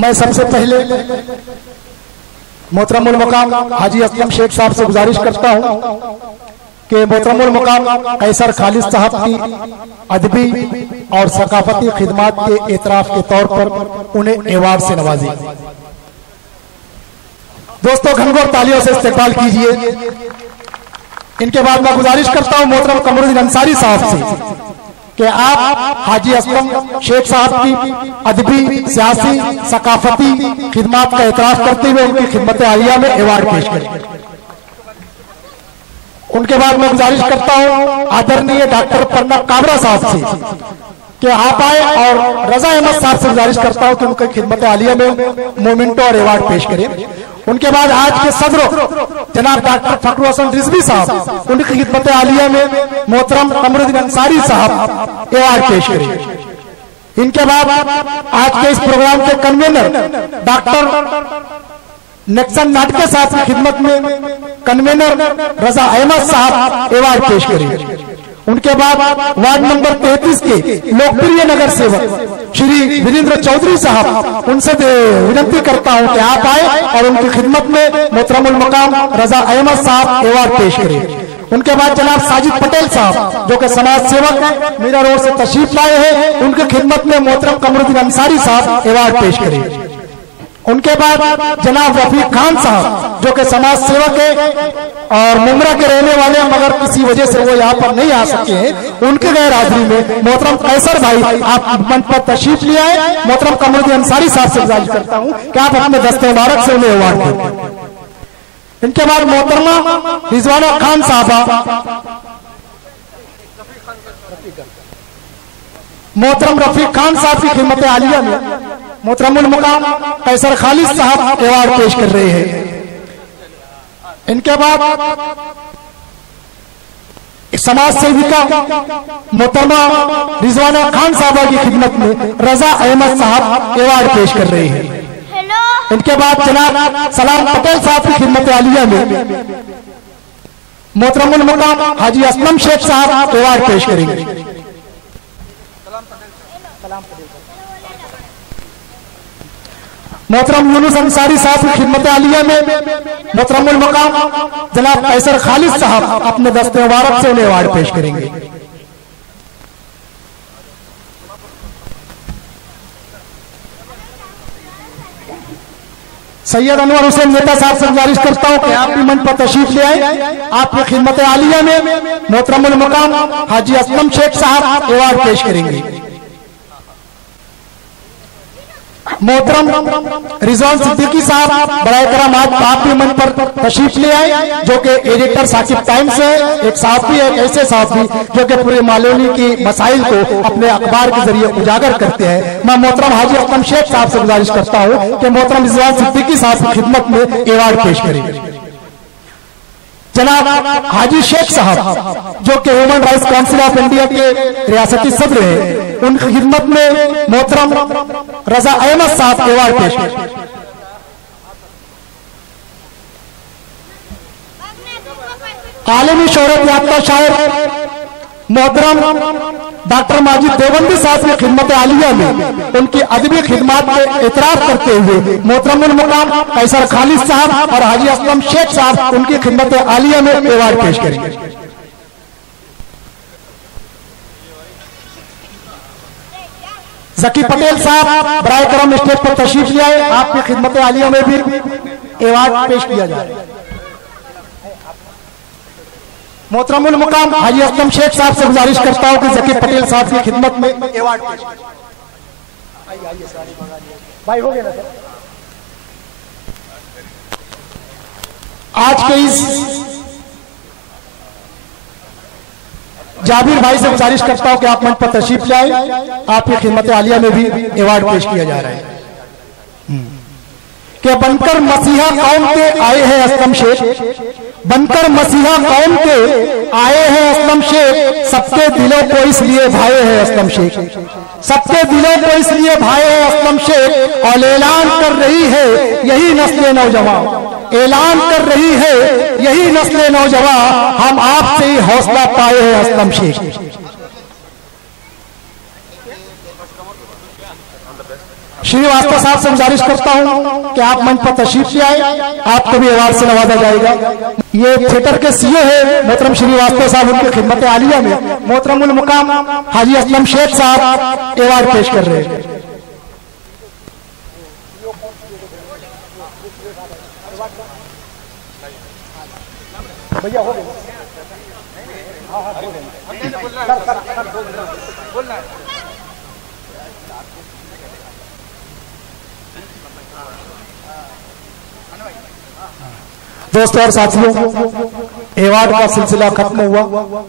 मैं सबसे पहले मोहतरमुल मकाम हाजी असलम शेख साहब से गुजारिश करता हूं कि मोहतरमुल मकाम कैसर खालिद साहब की अदबी और सकाफती खिदमात के एतराफ के तौर पर उन्हें अवार्ड से नवाजी। दोस्तों घनघोर तालियों से इस्तेकबाल कीजिए। इनके बाद मैं गुजारिश करता हूं मोहतरम कमरुद्दीन अंसारी साहब से कि आप हाजी असलम शेख साहब की अदबी, सियासी, सकाफती खिदमात का एतराफ करते हुए उनकी खिदमत आलिया में अवार्ड पेश करें। उनके बाद मैं गुजारिश करता हूं आदरणीय डॉक्टर प्रणब काबरा साहब से कि आप आए और रजा अहमद साहब से गुजारिश करता हूं कि उनकी खिदमत आलिया में मोमेंटो और अवार्ड पेश करें। उनके बाद आज के सदर जनाब डॉक्टर फखरुल हसन रिजवी साहब, उनकी खिदमत आलिया में मोहतरम कमरुद्दीन अंसारी साहब अवार्ड पेश करें। इनके बाद आज के इस प्रोग्राम के कन्वीनर डॉक्टर नेक्सन नाटके साहब की खिदमत में कन्वीनर रजा अहमद साहब अवार्ड पेश करेंगे। उनके बाद वार्ड नंबर 33 के लोकप्रिय नगर सेवक श्री वीरेंद्र चौधरी साहब, उनसे विनती करता हूं कि आप आए और उनकी खिदमत में मोहतरमुल मकाम रजा अहमद साहब अवार्ड पेश करें। उनके बाद जनाब साजिद पटेल साहब जो कि समाज सेवक है, मीरा रोड से तशरीफ लाए हैं, उनकी खिदमत में मोहतरम कमरुद्दीन अंसारी साहब अवार्ड पेश करें। उनके बाद जनाब रफीक खान साहब जो कि समाज सेवक है और मुमरा के रहने वाले मगर किसी वजह से वो यहाँ पर नहीं आ सके हैं, उनके गैर हाजिरी में मोहतरम कैसर भाई आप मंच पर तशरीफ ले आए। मोहतरम कमरुद्दीन अंसारी साहब से गुजारिश करता हूँ कि आप अपने दस्ते मुबारक से उन्हें अवार्ड दें। इनके बाद मोहतरमा रिजवाना खान साहबा, मोहतरम रफीक खान साहब की खिदमत आलिया में मोहतरमुल मुकाम कैसर खालिद साहब अवार्ड पेश कर रहे हैं। इनके बाद समाज सेविका मोहतरमा रिजवाना खान साहबा की खिदमत में रजा अहमद साहब अवार्ड पेश कर रहे हैं। इनके बाद जनाब सलाम पटेल साहब की खिदमत आलिया में मोहतरमुल मुकाम हाजी असलम शेख साहब अवार्ड पेश करेंगे। मोहतरम यूनुस अंसारी साहब की खिदमत आलिया में मोहतरमुल मकाम जनाब कैसर खालिद साहब अपने दस्ते मुबारक से उन्हें अवार्ड पेश करेंगे। सैयद अनवर हुसैन नेता साहब से गुजारिश करता हूं कि आप भी मंच पर तशरीफ ले आए। आपकी खिदमत आलिया में मोहतरमुल मकाम हाजी असलम शेख साहब अवार्ड पेश करेंगे। मोहतरम रिजवान सिद्दीकी साहब बड़े करम आज आप भी मंच पर तशरीफ ले आए, जो कि एडिटर साकिब टाइम्स है, एक साहबी है, एक ऐसे साहबी जो कि पूरे मालूनी की मसाइल को अपने अखबार के जरिए उजागर करते हैं। मैं मोहतरम हाजी असलम शेख साहब से गुजारिश करता हूं कि मोहतरम रिजवान सिद्दीकी साहब की खिदमत में अवार्ड पेश करें। जनाब हाजी शेख साहब जो कि human rights council of India के रियासती सदर हैं, उनकी खिदमत में मोहतरम रजा अहमद साहब अवार्ड पेश करें। आलमी शोहरत याफ्ता शायर मोहतरम डॉक्टर माजिद देवबंदी साहब की खिदमत आलिया में उनकी अदबी खिदमात में इतराफ करते हुए मोहतरमुल मुकाम कैसर खालिद साहब और हाजी असलम शेख साहब उनकी खिदमत आलिया में अवार्ड पेश करेंगे। जकी पटेल साहब बराए करम स्टेज पर तशरीफ ले आए, आपकी खिदमत आलिया में भी अवार्ड पेश किया जा रहा है। मोहतरमुल मुकाम हाजी असलम शेख साहब से गुजारिश करता हूं कि जकी पटेल साहब की खिदमत में अवार्ड पेश भाई हो गया ना सर। आज के इस जाबिर भाई से गुजारिश करता हूं कि आप मंच पर तशरीफ लाए, आपकी खिदमत आलिया में भी अवार्ड पेश किया जा रहा है। कि बनकर मसीहा कौम के आए हैं असलम शेख, बनकर मसीहा कौम के आए हैं असलम शेख, सबके दिलों को इसलिए भाए हैं असलम शेख, सबके दिलों को इसलिए भाए हैं असलम शेख। और ऐलान कर रही है यही नस्ल नौजवान, ऐलान कर रही है यही नस्ल नौजवान, हम आपसे ही हौसला पाए हैं असलम शेख। श्रीवास्तव साहब से गुजारिश करता हूं कि आप मंच पर तशरीफ ले आए, आपको भी अवार्ड से नवाजा जाएगा। ये थिएटर के सीईओ है मोहतरम श्रीवास्तव साहब, उनकी खिदमत आलिया में मोहतरम उल मुकाम हाजी असलम शेख साहब अवार्ड पेश कर रहे हैं। भैया हो गए। दोस्तों और साथियों, अवार्ड का सिलसिला खत्म हुआ।